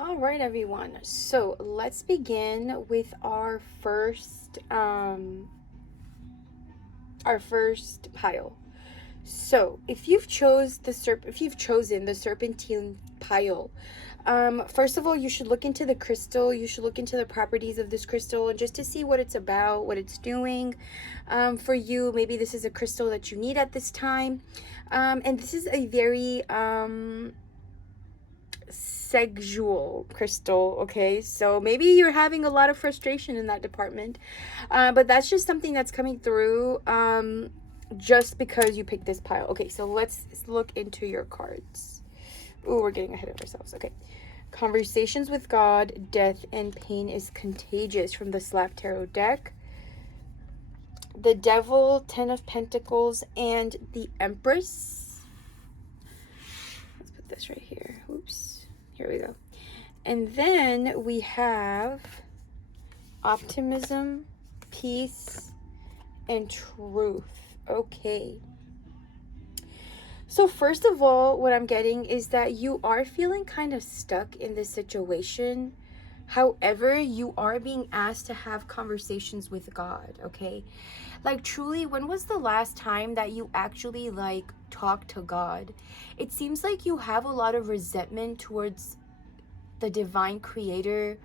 All right, everyone. So let's begin with our first pile. So if you've chosen the serpentine pile, first of all, you should look into the crystal. You should look into the properties of this crystal and just to see what it's about, what it's doing, for you. Maybe this is a crystal that you need at this time, and this is a very sexual crystal. Okay, so maybe you're having a lot of frustration in that department, but that's just something that's coming through, just because you picked this pile. Okay, so let's look into your cards. Ooh, we're getting ahead of ourselves. Okay. Conversations with God, death and pain is contagious from the Slap Tarot deck. The Devil, Ten of Pentacles, and the Empress. Let's put this right here. Oops. Here we go. And then we have optimism, peace, and truth. Okay. So first of all, what I'm getting is that you are feeling kind of stuck in this situation. However, you are being asked to have conversations with God, okay? Like truly, when was the last time that you actually like talked to God? It seems like you have a lot of resentment towards the divine creator,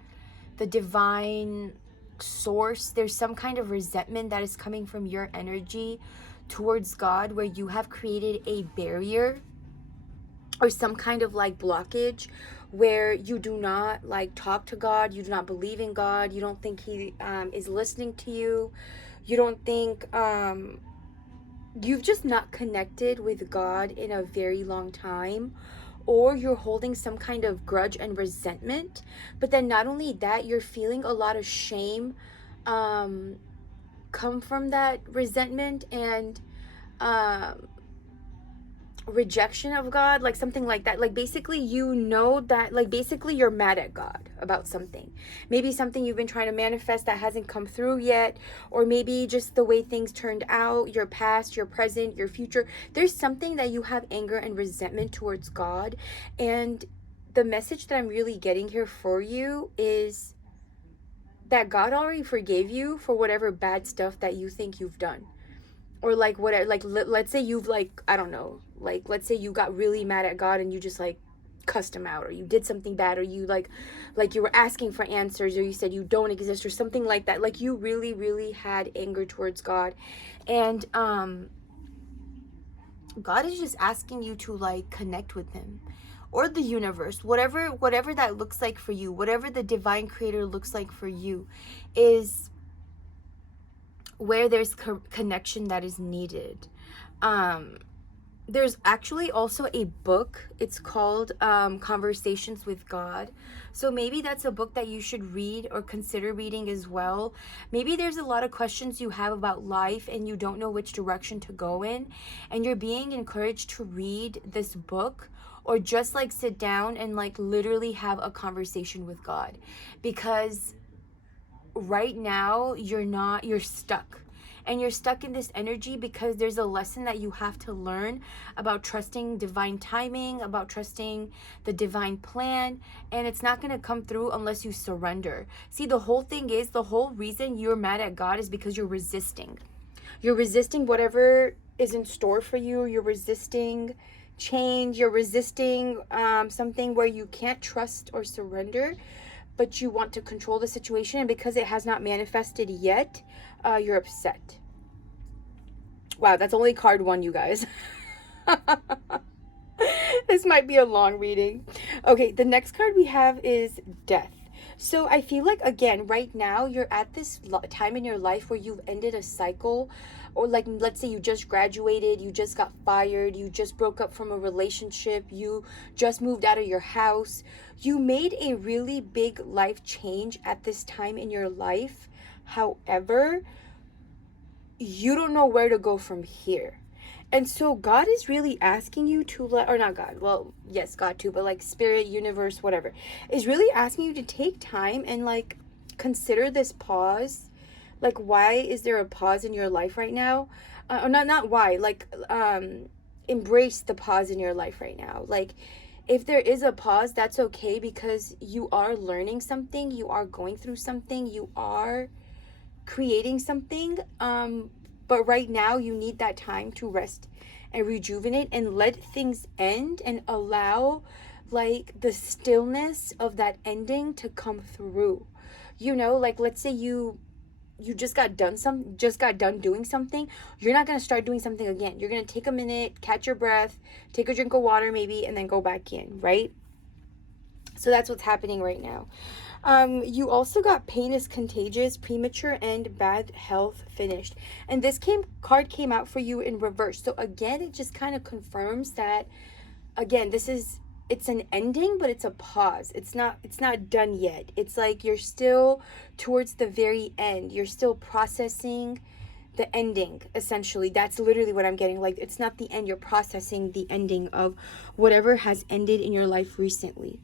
the divine source. There's some kind of resentment that is coming from your energy towards God, where you have created a barrier or some kind of like blockage where you do not like talk to God, you do not believe in God, you don't think he is listening to you, you don't think you've just not connected with God in a very long time, or you're holding some kind of grudge and resentment. But then not only that, you're feeling a lot of shame come from that resentment and rejection of God, like something like that. Like basically you know that, like basically you're mad at God about something. Maybe something you've been trying to manifest that hasn't come through yet, or maybe just the way things turned out, your past, your present, your future. There's something that you have anger and resentment towards God. And the message that I'm really getting here for you is that God already forgave you for whatever bad stuff that you think you've done. Or like whatever, like let's say you've like, I don't know, like let's say you got really mad at God and you just like cussed him out, or you did something bad, or you like you were asking for answers, or you said you don't exist or something like that. Like you really had anger towards God. And God is just asking you to like connect with him, or the universe, whatever that looks like for you, whatever the divine creator looks like for you, is where there's connection that is needed. There's actually also a book. It's called Conversations with God. So maybe that's a book that you should read or consider reading as well. Maybe there's a lot of questions you have about life and you don't know which direction to go in, and you're being encouraged to read this book, or just like sit down and like literally have a conversation with God, because right now you're stuck, and you're stuck in this energy because there's a lesson that you have to learn about trusting divine timing, about trusting the divine plan, and it's not going to come through unless you surrender. See, the whole thing is, the whole reason you're mad at God is because you're resisting whatever is in store for you. You're resisting change, you're resisting something where you can't trust or surrender, but you want to control the situation, and because it has not manifested yet, you're upset. Wow, that's only card one, you guys. This might be a long reading. Okay, the next card we have is death. So I feel like, again, right now you're at this time in your life where you've ended a cycle, or like let's say you just graduated, you just got fired, you just broke up from a relationship, you just moved out of your house. You made a really big life change at this time in your life. However, you don't know where to go from here. And so God is really asking you to let, or not God, well, yes, God too, but like spirit, universe, whatever, is really asking you to take time and like consider this pause. Like, why is there a pause in your life right now? Or not why, like, embrace the pause in your life right now. Like, If there is a pause, that's okay, because you are learning something, you are going through something, you are creating something. But right now you need that time to rest and rejuvenate and let things end and allow like the stillness of that ending to come through. You know, like let's say you just got done doing something. You're not going to start doing something again. You're going to take a minute, catch your breath, take a drink of water maybe, and then go back in, right? So that's what's happening right now. You also got pain is contagious, premature, and bad health finished. And this card came out for you in reverse. So again, it just kind of confirms that, again, it's an ending, but it's a pause. It's not done yet. It's like you're still towards the very end. You're still processing the ending, essentially. That's literally what I'm getting. Like, it's not the end. You're processing the ending of whatever has ended in your life recently.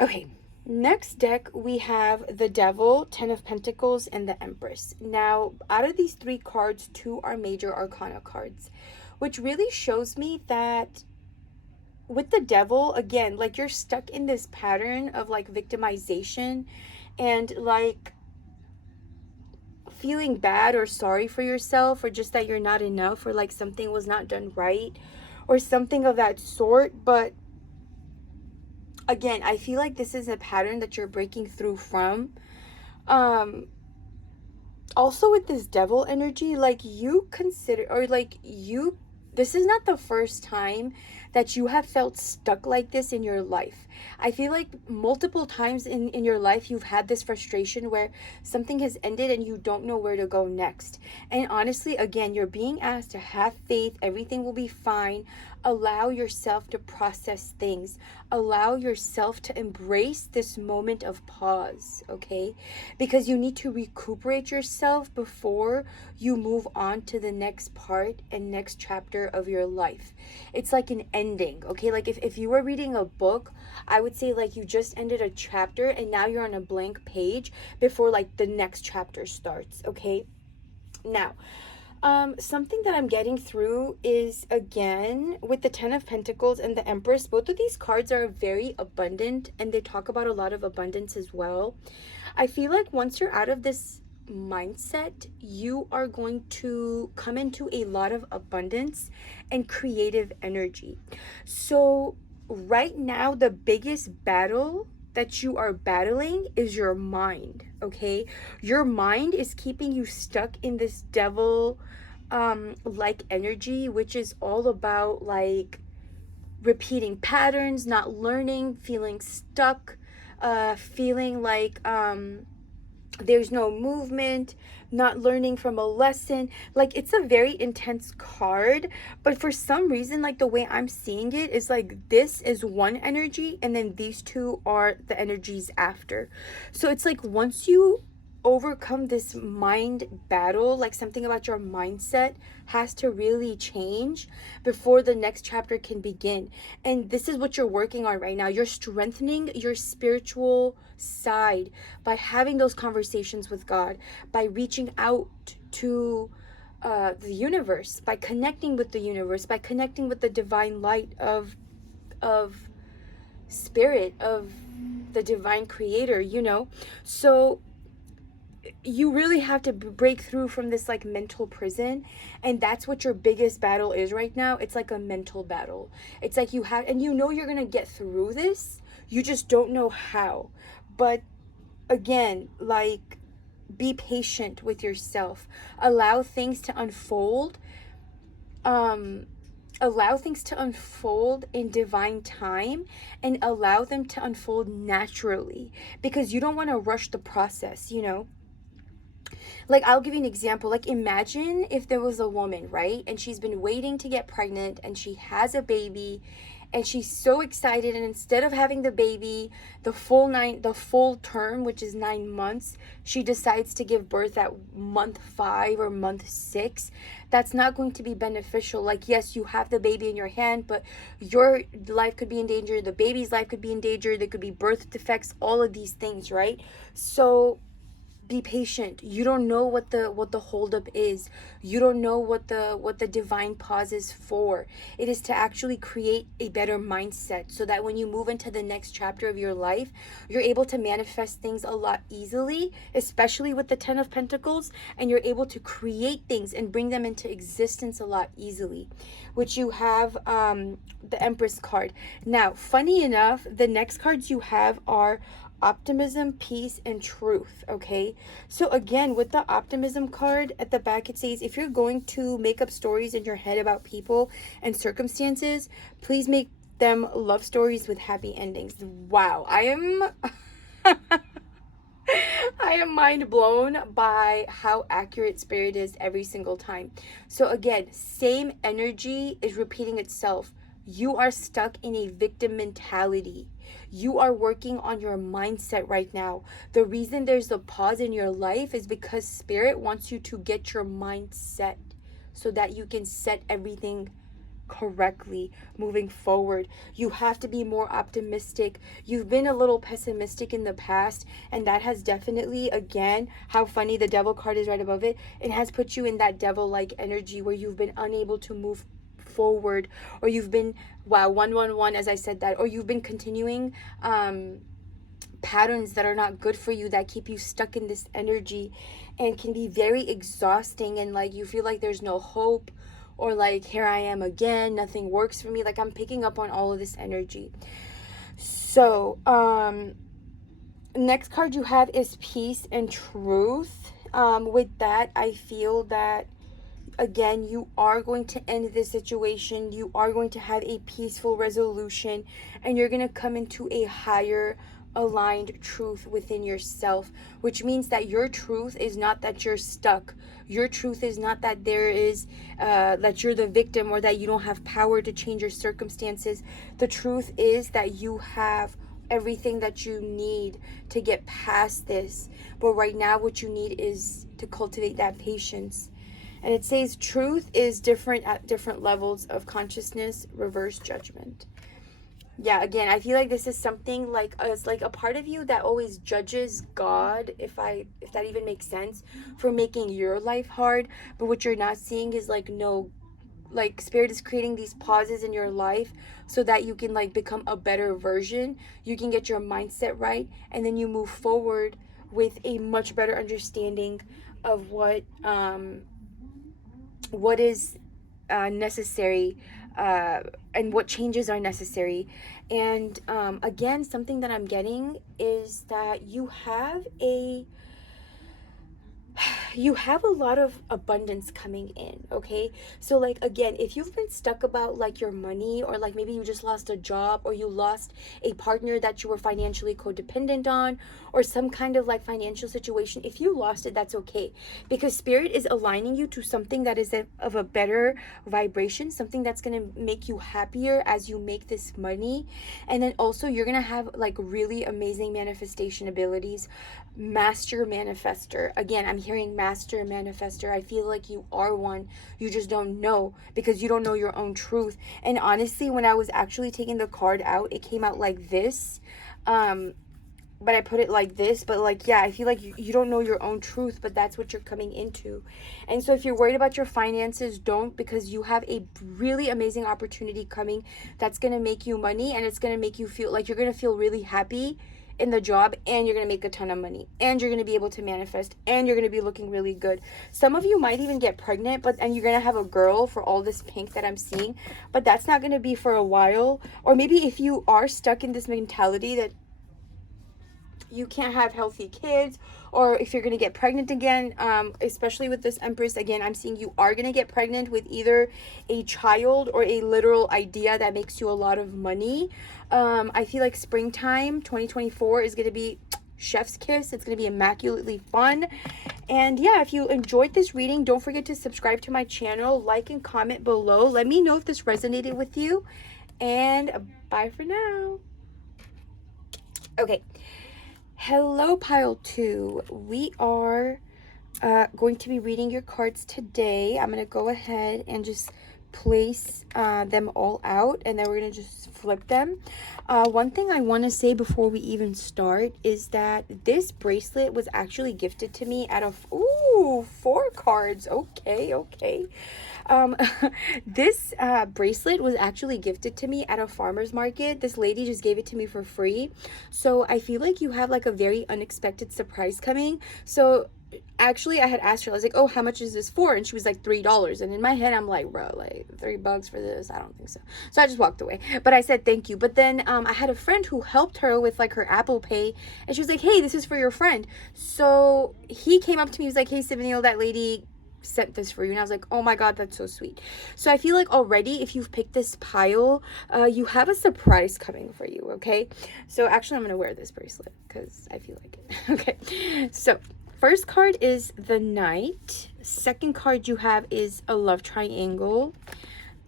Okay, next deck we have the Devil, Ten of Pentacles, and the Empress. Now, out of these three cards, two are major arcana cards, which really shows me that with the Devil, again, like you're stuck in this pattern of like victimization and like feeling bad or sorry for yourself, or just that you're not enough, or like something was not done right or something of that sort. But again, I feel like this is a pattern that you're breaking through from. Also with this Devil energy, like you consider, or like you, this is not the first time that you have felt stuck like this in your life. I feel like multiple times in your life you've had this frustration where something has ended and you don't know where to go next. And honestly, again, you're being asked to have faith. Everything will be fine. Allow yourself to process things. Allow yourself to embrace this moment of pause, okay? Because you need to recuperate yourself before you move on to the next part and next chapter of your life. It's like an ending, okay? Like if you were reading a book, I would say like you just ended a chapter and now you're on a blank page before like the next chapter starts, okay? Now, something that I'm getting through is, again, with the Ten of Pentacles and the Empress, both of these cards are very abundant and they talk about a lot of abundance as well. I feel like once you're out of this mindset, you are going to come into a lot of abundance and creative energy. So right now, the biggest battle that you are battling is your mind, okay? Your mind is keeping you stuck in this devil like energy, which is all about like repeating patterns, not learning, feeling stuck, feeling like there's no movement, not learning from a lesson. Like it's a very intense card, but for some reason, like the way I'm seeing it is like this is one energy and then these two are the energies after. So it's like once you overcome this mind battle, like something about your mindset has to really change before the next chapter can begin. And this is what you're working on right now. You're strengthening your spiritual side by having those conversations with God, by reaching out to the universe, by connecting with the universe, by connecting with the divine light of spirit, of the divine creator, you know. So you really have to break through from this like mental prison, and that's what your biggest battle is right now. It's like a mental battle. It's like you have, and you know you're gonna get through this, you just don't know how. But again, like, be patient with yourself. Allow things to unfold. Allow things to unfold in divine time, and allow them to unfold naturally, because you don't want to rush the process, you know. Like, I'll give you an example. Like, imagine if there was a woman, right? And she's been waiting to get pregnant and she has a baby and she's so excited. And instead of having the baby the full term, which is 9 months, she decides to give birth at month 5 or month 6. That's not going to be beneficial. Like, yes, you have the baby in your hand, but your life could be in danger. The baby's life could be in danger. There could be birth defects, all of these things, right? So be patient. You don't know what the holdup is. You don't know what the divine pause is for. It is to actually create a better mindset so that when you move into the next chapter of your life, you're able to manifest things a lot easily, especially with the 10 of Pentacles, and you're able to create things and bring them into existence a lot easily, which you have the Empress card. Now, funny enough, the next cards you have are optimism, peace, and truth. Okay, so again, with the optimism card at the back, it says if you're going to make up stories in your head about people and circumstances, please make them love stories with happy endings. Wow, I am I am mind blown by how accurate Spirit is every single time. So again, same energy is repeating itself. You are stuck in a victim mentality. You are working on your mindset right now. The reason there's a pause in your life is because Spirit wants you to get your mind set so that you can set everything correctly moving forward. You have to be more optimistic. You've been a little pessimistic in the past, and that has definitely, again, how funny the devil card is right above it, it has put you in that devil-like energy where you've been unable to move forward, or you've been, wow, 111 as I said that, or you've been continuing patterns that are not good for you, that keep you stuck in this energy and can be very exhausting, and like you feel like there's no hope, or like here I am again, nothing works for me. Like I'm picking up on all of this energy. So next card you have is peace and truth. With that, I feel that again, you are going to end this situation. You are going to have a peaceful resolution, and you're going to come into a higher aligned truth within yourself, which means that your truth is not that you're stuck. Your truth is not that there is that you're the victim, or that you don't have power to change your circumstances. The truth is that you have everything that you need to get past this. But right now, what you need is to cultivate that patience. And it says truth is different at different levels of consciousness, reverse judgment. Yeah, again, I feel like this is something like it's like a part of you that always judges God, if that even makes sense, for making your life hard. But what you're not seeing is like, no, like Spirit is creating these pauses in your life so that you can like become a better version. You can get your mindset right, and then you move forward with a much better understanding of what is necessary, and what changes are necessary. And again, something that I'm getting is that you have a lot of abundance coming in. Okay, so like again, if you've been stuck about like your money, or like maybe you just lost a job, or you lost a partner that you were financially codependent on, or some kind of like financial situation, if you lost it, that's okay, because Spirit is aligning you to something that is of a better vibration, something that's going to make you happier as you make this money. And then also you're going to have like really amazing manifestation abilities. Master manifester, again, I'm hearing master manifester. I feel like you are one. You just don't know, because you don't know your own truth. And honestly, when I was actually taking the card out, it came out like this, but I put it like this. But like, yeah, I feel like you don't know your own truth, but that's what you're coming into. And so if you're worried about your finances, don't, because you have a really amazing opportunity coming that's going to make you money, and it's going to make you feel like you're going to feel really happy in the job, and you're going to make a ton of money, and you're going to be able to manifest, and you're going to be looking really good. Some of you might even get pregnant, and you're going to have a girl for all this pink that I'm seeing, but that's not going to be for a while. Or maybe if you are stuck in this mentality that you can't have healthy kids, or if you're going to get pregnant again, especially with this Empress, again, I'm seeing you are going to get pregnant with either a child or a literal idea that makes you a lot of money. I feel like springtime 2024 is going to be chef's kiss. It's going to be immaculately fun. And yeah, if you enjoyed this reading, don't forget to subscribe to my channel, like and comment below. Let me know if this resonated with you, and bye for now. Okay. Hello, pile 2. We are going to be reading your cards today. I'm going to go ahead and just place them all out, and then we're gonna just flip them. One thing I want to say before we even start is that this bracelet was actually gifted to me out of 4 cards. Okay. This bracelet was actually gifted to me at a farmer's market. This lady just gave it to me for free. So I feel like you have like a very unexpected surprise coming. So actually I had asked her, I was like, oh, how much is this for? And she was like $3. And in my head I'm like, bro, like $3 for this? I don't think so. So I just walked away, but I said thank you. But then I had a friend who helped her with like her Apple Pay, and she was like, hey, this is for your friend. So he came up to me, he was like, hey Sivanil, that lady sent this for you. And I was like, oh my god, that's so sweet. So I feel like already, if you've picked this pile, you have a surprise coming for you. Okay, so actually I'm gonna wear this bracelet because I feel like it. Okay, so first card is the Knight. Second card you have is a love triangle.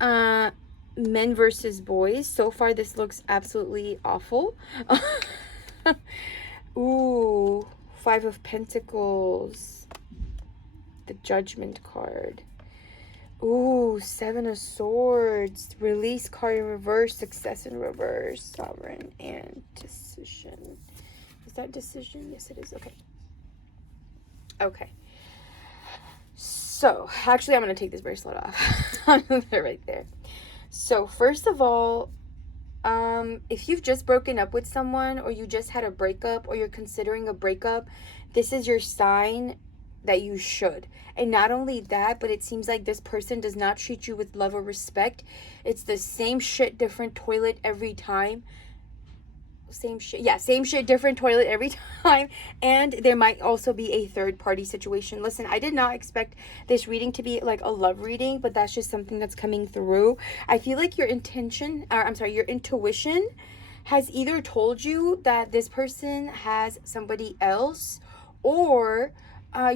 Men versus boys. So far this looks absolutely awful. Ooh, 5 of Pentacles. The Judgment card. Ooh, 7 of Swords. Release card in reverse. Success in reverse. Sovereign and decision. Is that decision? Yes, it is. Okay. So, actually, I'm going to take this bracelet off. I'm going to put it right there. So, first of all, if you've just broken up with someone, or you just had a breakup, or you're considering a breakup, this is your sign that you should. And not only that, but it seems like this person does not treat you with love or respect. It's the same shit, different toilet every time. Same shit, different toilet every time. And there might also be a third party situation. Listen, I did not expect this reading to be like a love reading, but that's just something that's coming through. I feel like your intuition has either told you that this person has somebody else, or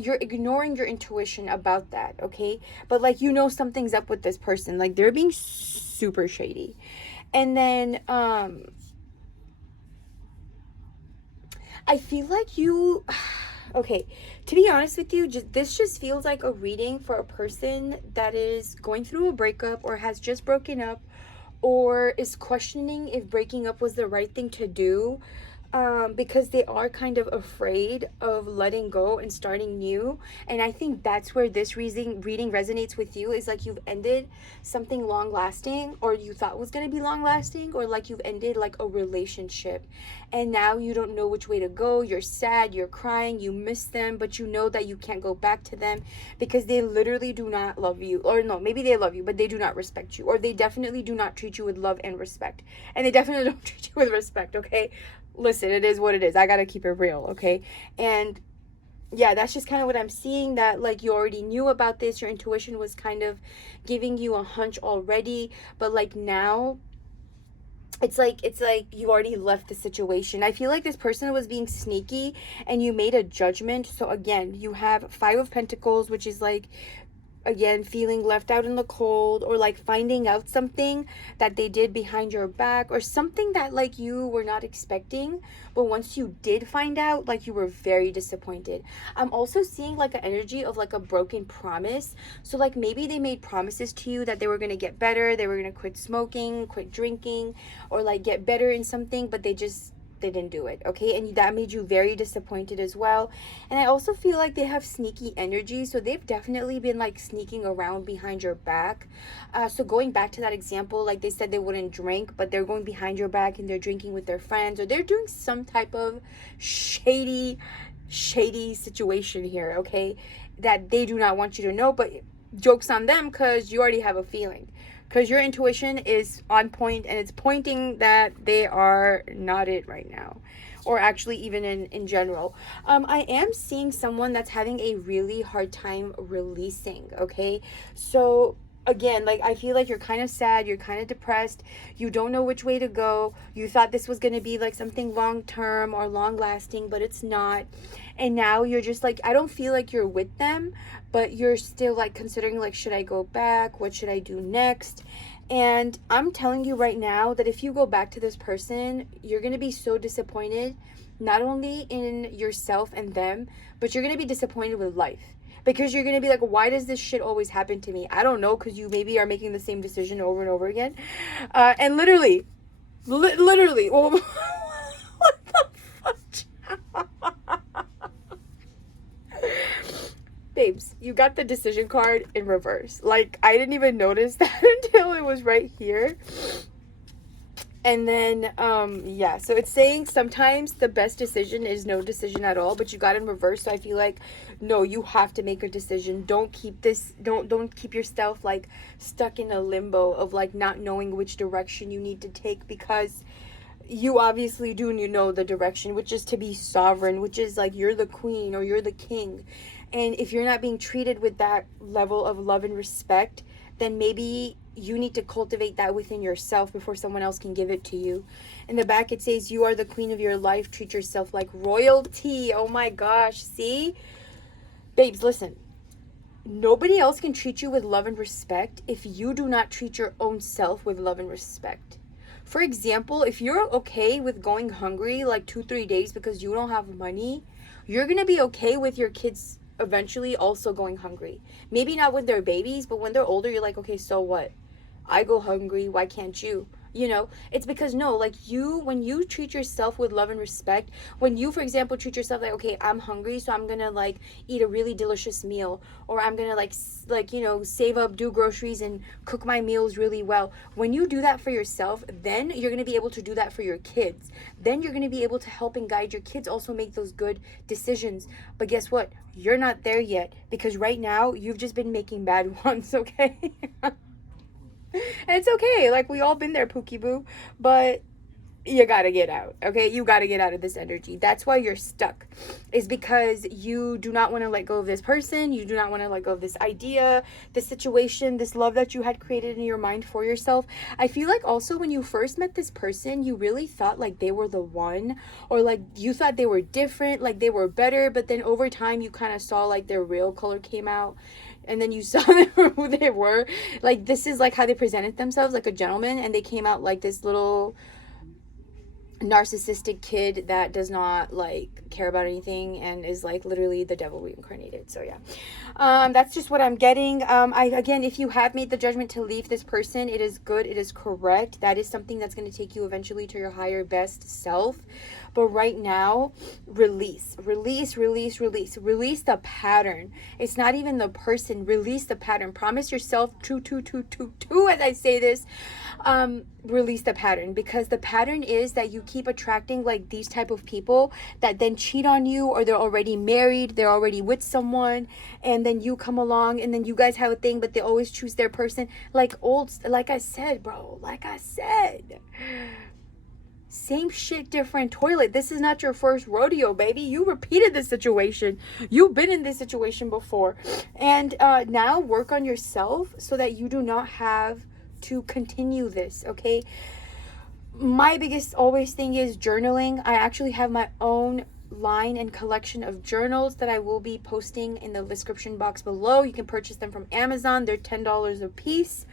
you're ignoring your intuition about that. Okay, but like, you know, something's up with this person. Like, they're being super shady. And then I feel like you okay, to be honest with you, this just feels like a reading for a person that is going through a breakup, or has just broken up, or is questioning if breaking up was the right thing to do, because they are kind of afraid of letting go and starting new. And I think that's where this reading resonates with you, is like you've ended something long lasting, or you thought was going to be long lasting, or like you've ended like a relationship, and now you don't know which way to go. You're sad, you're crying, you miss them, but you know that you can't go back to them because they literally do not love you. Or no, maybe they love you, but they do not respect you, or they definitely do not treat you with love and respect. And they definitely don't treat you with respect. Okay, listen, it is what it is. I gotta keep it real. Okay, and yeah, that's just kind of what I'm seeing, that like you already knew about this. Your intuition was kind of giving you a hunch already, but like now it's like you already left the situation. I feel like this person was being sneaky and you made a judgment. So again, you have 5 of Pentacles, which is like, again, feeling left out in the cold, or like finding out something that they did behind your back, or something that like you were not expecting, but once you did find out, like you were very disappointed. I'm also seeing like an energy of like a broken promise. So like maybe they made promises to you that they were going to get better, they were going to quit smoking, quit drinking, or like get better in something, but they didn't do it. Okay, and that made you very disappointed as well. And I also feel like they have sneaky energy, so they've definitely been like sneaking around behind your back. So going back to that example, like they said they wouldn't drink, but they're going behind your back and they're drinking with their friends, or they're doing some type of shady situation here. Okay, that they do not want you to know, but joke's on them, because you already have a feeling, because your intuition is on point and it's pointing that they are not it right now, or actually even in general. I am seeing someone that's having a really hard time releasing. Okay, so again, like I feel like you're kind of sad, you're kind of depressed, you don't know which way to go. You thought this was going to be like something long term or long lasting, but it's not. And now you're just like, I don't feel like you're with them, but you're still like considering like, should I go back? What should I do next? And I'm telling you right now that if you go back to this person, you're going to be so disappointed, not only in yourself and them, but you're going to be disappointed with life. because you're going to be like, why does this shit always happen to me? I don't know, because you maybe are making the same decision over and over again. And literally, well, what the fuck? Babes, you got the decision card in reverse. Like, I didn't even notice that until it was right here. And then, yeah, so it's saying sometimes the best decision is no decision at all, but you got in reverse. So I feel like, no, you have to make a decision. Don't keep keep yourself like stuck in a limbo of like not knowing which direction you need to take, because you obviously do, and you know the direction, which is to be sovereign, which is like you're the queen or you're the king. And if you're not being treated with that level of love and respect, then maybe you need to cultivate that within yourself before someone else can give it to you. In the back, it says, you are the queen of your life. Treat yourself like royalty. Oh my gosh. See? Babes, listen. Nobody else can treat you with love and respect if you do not treat your own self with love and respect. For example, if you're okay with going hungry like 2-3 days because you don't have money, you're going to be okay with your kids eventually also going hungry. Maybe not when they're babies, but when they're older, you're like, okay, so what? I go hungry, why can't you? You know, it's because no, like when you treat yourself with love and respect, when you, for example, treat yourself like, okay, I'm hungry, so I'm gonna like eat a really delicious meal, or I'm gonna like, you know, save up, do groceries and cook my meals really well. When you do that for yourself, then you're gonna be able to do that for your kids. Then you're gonna be able to help and guide your kids also make those good decisions. But guess what? You're not there yet, because right now you've just been making bad ones, okay? And it's okay, like we all been there, Pookie Boo, but you gotta get out, okay? You gotta get out of this energy. That's why you're stuck, is because you do not want to let go of this person. You do not want to let go of this idea, this situation, this love that you had created in your mind for yourself. I feel like also when you first met this person, you really thought like they were the one, or like you thought they were different, like they were better, but then over time you kind of saw like their real color came out. And then you saw them for who they were. Like, this is like how they presented themselves, like a gentleman. And they came out like this little narcissistic kid that does not like care about anything and is like literally the devil reincarnated. So yeah, that's just what I'm getting. Again, if you have made the judgment to leave this person, it is good, it is correct. That is something that's going to take you eventually to your higher best self. But right now, release the pattern. It's not even the person. Release the pattern. Promise yourself two, as I say this. Release the pattern, because the pattern is that you keep attracting like these type of people that then cheat on you, or they're already married, they're already with someone, and then you come along and then you guys have a thing, but they always choose their person. Like I said, bro, same shit, different toilet. This is not your first rodeo, baby. You repeated this situation. You've been in this situation before. And now work on yourself so that you do not have to continue this, okay? My biggest always thing is journaling. I actually have my own line and collection of journals that I will be posting in the description box below. You can purchase them from Amazon. They're $10 a piece.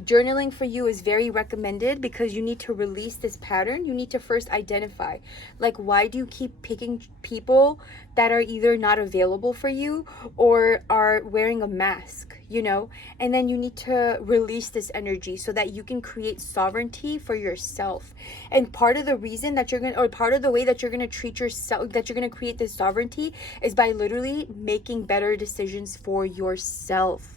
Journaling for you is very recommended because you need to release this pattern. You need to first identify, like, why do you keep picking people that are either not available for you or are wearing a mask, you know? And then you need to release this energy so that you can create sovereignty for yourself. And part of the reason that part of the way that you're going to treat yourself, that you're going to create this sovereignty, is by literally making better decisions for yourself.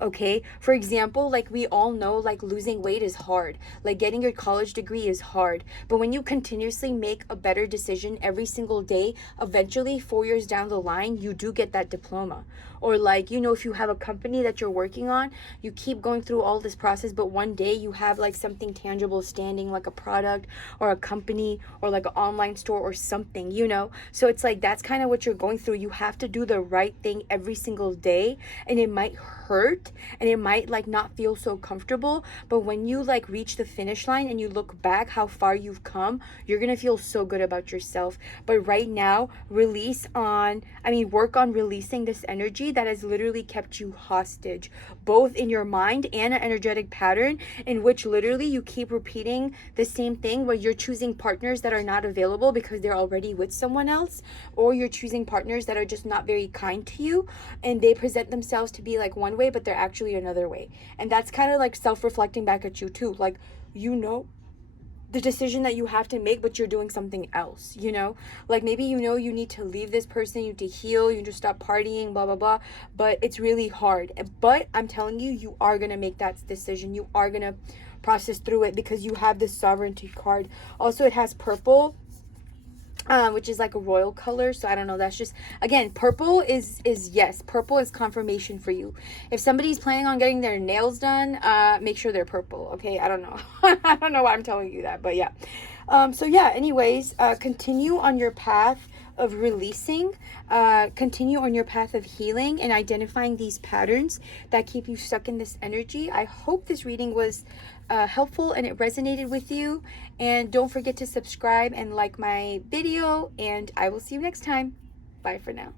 Okay, for example, like we all know, like losing weight is hard, like getting your college degree is hard, but when you continuously make a better decision every single day, eventually 4 years down the line you do get that diploma. Or like, you know, if you have a company that you're working on, you keep going through all this process, but one day you have like something tangible standing, like a product or a company or like an online store or something, you know? So it's like, that's kind of what you're going through. You have to do the right thing every single day, and it might hurt, and it might like not feel so comfortable, but when you like reach the finish line and you look back how far you've come, you're gonna feel so good about yourself. But right now, work on releasing this energy that has literally kept you hostage, both in your mind and an energetic pattern in which literally you keep repeating the same thing, where you're choosing partners that are not available because they're already with someone else, or you're choosing partners that are just not very kind to you, and they present themselves to be like one way but they're actually another way. And that's kind of like self-reflecting back at you too, like, you know the decision that you have to make, but you're doing something else, like maybe you need to leave this person, you need to heal, you need to stop partying, blah blah blah, but it's really hard. But I'm telling you, you are gonna make that decision, you are gonna process through it, because you have this sovereignty card. Also, it has purple, which is like a royal color. So I don't know, that's just, again, purple is yes, purple is confirmation for you. If somebody's planning on getting their nails done, make sure they're purple. Okay, I don't know. I don't know why I'm telling you that, but yeah. So yeah, anyways, continue on your path of releasing, continue on your path of healing and identifying these patterns that keep you stuck in this energy. I hope this reading was helpful and it resonated with you, and don't forget to subscribe and like my video, and I will see you next time. Bye for now.